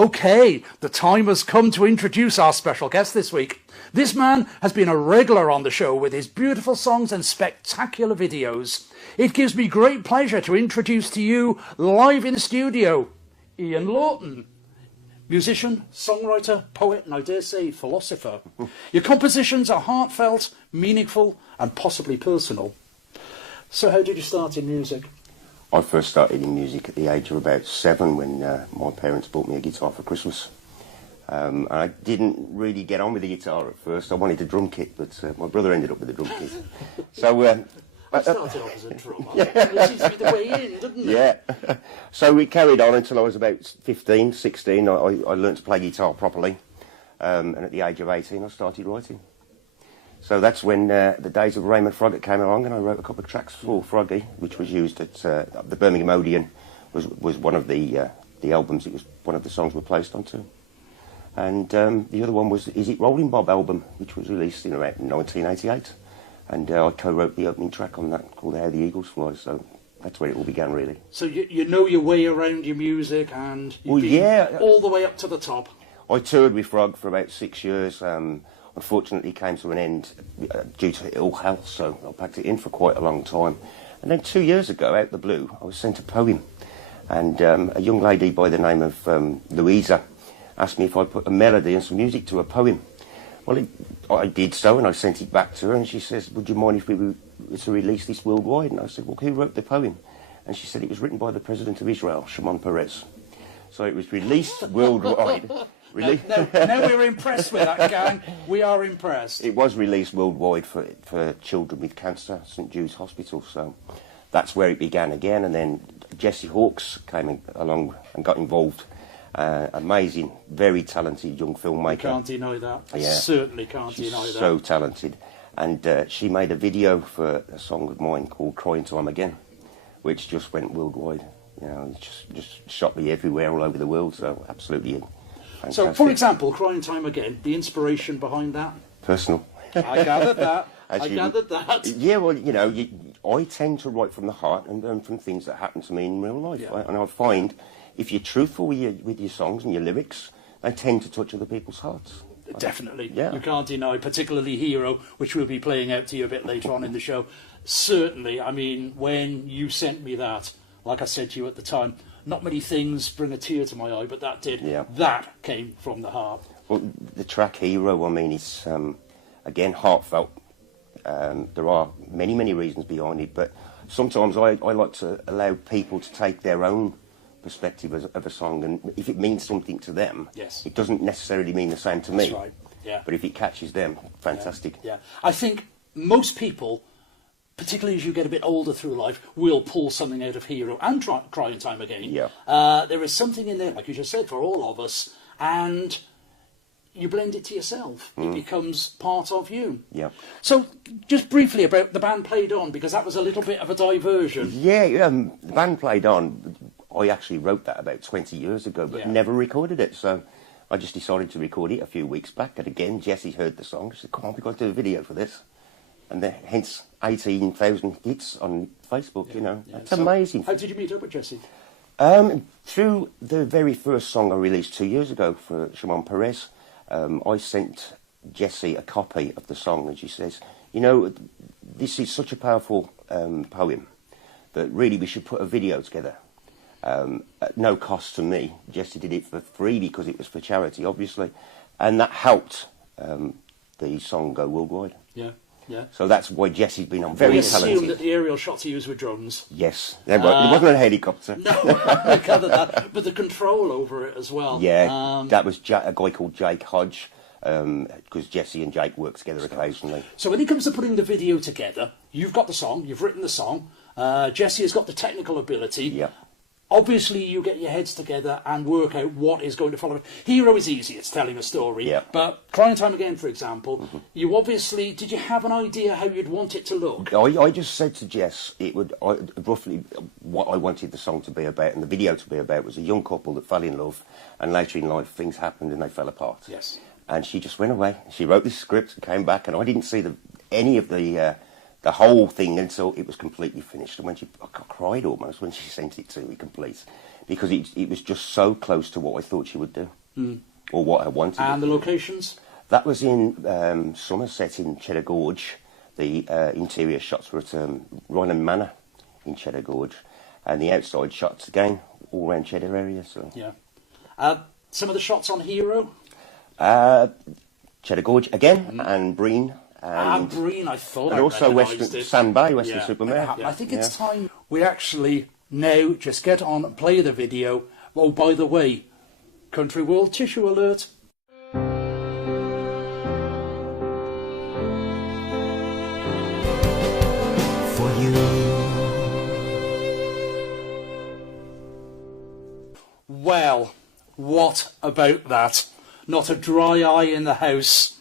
Okay, the time has come to introduce our special guest this week. This man has been a regular on the show with his beautiful songs and spectacular videos. It gives me great pleasure to introduce to you, live in studio, Ian Lawton. Musician, songwriter, poet, and I dare say philosopher. Your compositions are heartfelt, meaningful, and possibly personal. So how did you start in music? I first started in music at the age of about 7 when my parents bought me a guitar for Christmas. I didn't really get on with the guitar at first. I wanted a drum kit, but my brother ended up with a drum kit. So I started off as a drummer. It seems to be the way in, doesn't it? Yeah. So we carried on until I was about 15, 16. I learned to play guitar properly. And at the age of 18, I started writing. So that's when the days of Raymond Froggatt came along, and I wrote a couple of tracks for Froggy, which was used at the Birmingham Odeon. Was one of the albums. It was one of the songs were placed onto. And the other one was Is It Rolling Bob album, which was released in around 1988. And I co-wrote the opening track on that, called How the Eagles Fly. So that's where it all began, really. So you know your way around your music, and you've been all the way up to the top. I toured with Frog for about 6 years. Unfortunately, came to an end due to ill health, so I packed it in for quite a long time. And then 2 years ago, out the blue, I was sent a poem. And a young lady by the name of Louisa asked me if I'd put a melody and some music to a poem. Well, I did so, and I sent it back to her, and she says, would you mind if we were to release this worldwide? And I said, well, who wrote the poem? And she said it was written by the President of Israel, Shimon Peres. So it was released worldwide. Now we're impressed with that, gang. We are impressed. It was released worldwide for children with cancer, St Jude's Hospital, so that's where it began again. And then Jesse Hawkes came along and got involved. Amazing, very talented young filmmaker. Can't deny that. I yeah. certainly can't She's deny that. So talented. And she made a video for a song of mine called Crying Time Again, which just went worldwide. You know, it just shot me everywhere, all over the world, so absolutely fantastic. So, for example, Crying Time Again, the inspiration behind that? Personal. I gathered that. Gathered that. Yeah, well, you know, I tend to write from the heart and from things that happen to me in real life. Yeah. And I find if you're truthful with your songs and your lyrics, they tend to touch other people's hearts. Definitely. Yeah. You can't deny, particularly Hero, which we'll be playing out to you a bit later on in the show. Certainly, I mean, when you sent me that, like I said to you at the time, not many things bring a tear to my eye, but that did. Yeah. That came from the heart. Well, the track Hero, I mean, it's, again, heartfelt. There are many, many reasons behind it, but sometimes I like to allow people to take their own perspective of a song, and if it means something to them, yes, it doesn't necessarily mean the same to me. That's right. Yeah. But if it catches them, fantastic. Yeah. I think most people, particularly as you get a bit older through life, will pull something out of Hero and Crying Time Again. Yeah. There is something in there, like you just said, for all of us, and you blend it to yourself. It becomes part of you. Yeah. So, just briefly about the band Played On, because that was a little bit of a diversion. Yeah, the band Played On. I actually wrote that about 20 years ago, but never recorded it. So I just decided to record it a few weeks back. And again, Jessie heard the song. She said, come on, we've got to do a video for this. And hence 18,000 hits on Facebook, you know. Yeah. It's amazing. How did you meet up with Jessie? Through the very first song I released 2 years ago for Shimon Peres, I sent Jessie a copy of the song, and she says, you know, this is such a powerful poem that really we should put a video together. At no cost to me. Jessie did it for free because it was for charity, obviously, and that helped the song go worldwide. Yeah, yeah. So that's why Jessie's been on very talented. We assume that the aerial shots he used were drones. Yes, it wasn't a helicopter. No, I gathered that, but the control over it as well. Yeah, that was a guy called Jake Hodge, because Jessie and Jake work together occasionally. So when it comes to putting the video together, you've got the song, you've written the song, Jessie has got the technical ability. Yeah. Obviously, you get your heads together and work out what is going to follow. Hero is easy, it's telling a story. Yeah. But Crying Time Again, for example, you obviously, did you have an idea how you'd want it to look? I just said to Jess, roughly what I wanted the song to be about and the video to be about was a young couple that fell in love, and later in life things happened and they fell apart. Yes. And she just went away. She wrote this script and came back, and I didn't see any of the the whole thing until it was completely finished. And when I cried almost when she sent it to me complete, because it was just so close to what I thought she would do, or what I wanted. And the locations? That was in Somerset in Cheddar Gorge. The interior shots were at Rhineham Manor in Cheddar Gorge, and the outside shots again all around Cheddar area. So yeah, some of the shots on Hero. Cheddar Gorge again, and Breen. And Breen, I thought. And also Sandbay, Western-super-Mare. I think it's time we actually now just get on and play the video. Oh, by the way, Country World tissue alert. For you. Well, what about that? Not a dry eye in the house.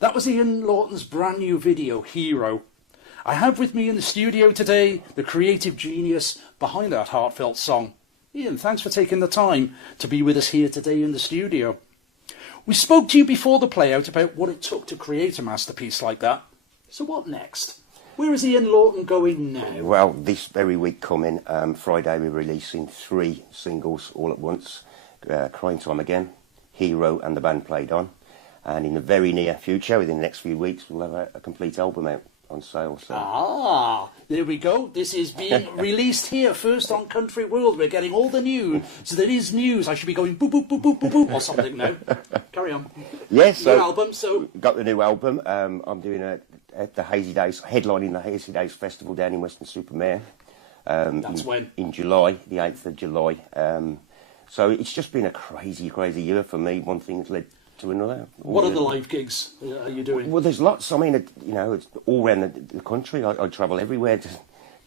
That was Ian Lawton's brand new video, Hero. I have with me in the studio today the creative genius behind that heartfelt song. Ian, thanks for taking the time to be with us here today in the studio. We spoke to you before the play-out about what it took to create a masterpiece like that. So what next? Where is Ian Lawton going now? Well, this very week coming, Friday we're releasing 3 singles all at once. Crying Time Again, Hero and The Band Played On. And in the very near future, within the next few weeks, we'll have a complete album out on sale. So. Ah, there we go. This is being released here first on Country World. We're getting all the news. So there is news. I should be going boop, boop, boop, boop, boop, boop, or something now. Carry on. Yes. New album, so... Got the new album. I'm doing the Hazy Days, headlining the Hazy Days Festival down in Western-super-Mare. That's when? In July, the 8th of July. So it's just been a crazy, crazy year for me. One thing's led to another. What other live gigs are you doing? Well, there's lots. I mean, it's all around the country. I travel everywhere. To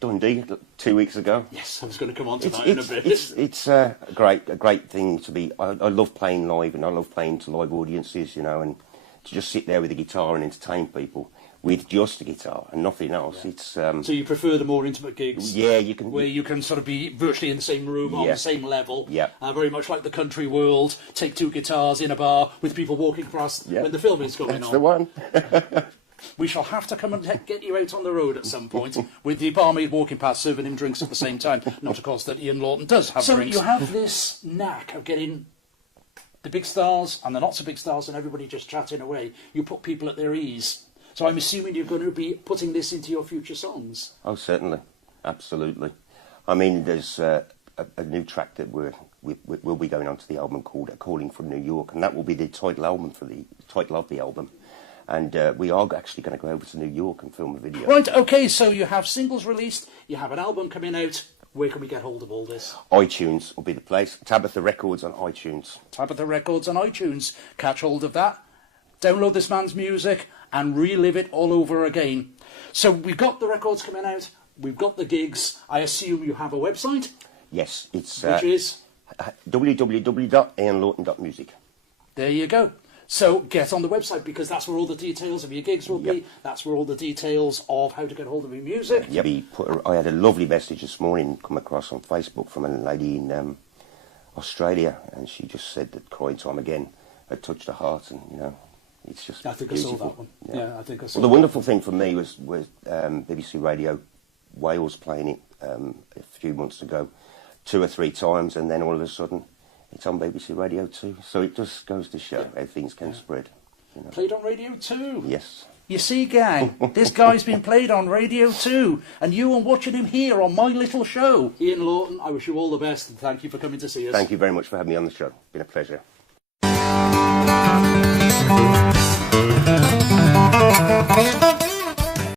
Dundee 2 weeks ago. Yes, I was going to come on to that in a bit. It's a great thing to be. I love playing live, and I love playing to live audiences, and to just sit there with a guitar and entertain people with just a guitar and nothing else. Yeah. It's so you prefer the more intimate gigs? Yeah, you can. Where you can sort of be virtually in the same room on the same level. Yeah. Very much like the Country World. Take 2 guitars in a bar with people walking past when the film is going on. That's the one. We shall have to come and get you out on the road at some point with the barmaid walking past serving him drinks at the same time. Not, of course, that Ian Lawton does have drinks. So you have this knack of getting the big stars and the not so big stars and everybody just chatting away. You put people at their ease. So I'm assuming you're going to be putting this into your future songs. Oh, certainly. Absolutely. I mean, there's a new track that we'll be going on to the album called A Calling from New York, and that will be the title of the album. And we are actually going to go over to New York and film a video. Right, OK, so you have singles released, you have an album coming out. Where can we get hold of all this? iTunes will be the place. Tabitha Records on iTunes. Tabitha Records on iTunes. Catch hold of that. Download this man's music and relive it all over again. So we've got the records coming out. We've got the gigs. I assume you have a website? Yes, it's... Which is? www.ianlawton.music. There you go. So get on the website because that's where all the details of your gigs will be. That's where all the details of how to get hold of your music. Yep. I had a lovely message this morning come across on Facebook from a lady in Australia, and she just said that Crying Time Again had touched her heart, and, it's just I think beautiful. I saw that one. Yeah, I think I saw the wonderful thing for me was BBC Radio Wales playing it a few months ago 2 or 3 times, and then all of a sudden it's on BBC Radio 2. So it just goes to show how things can spread. Played on Radio 2? Yes. You see, gang, this guy's been played on Radio 2, and you are watching him here on my little show. Ian Lawton, I wish you all the best, and thank you for coming to see us. Thank you very much for having me on the show. It's been a pleasure.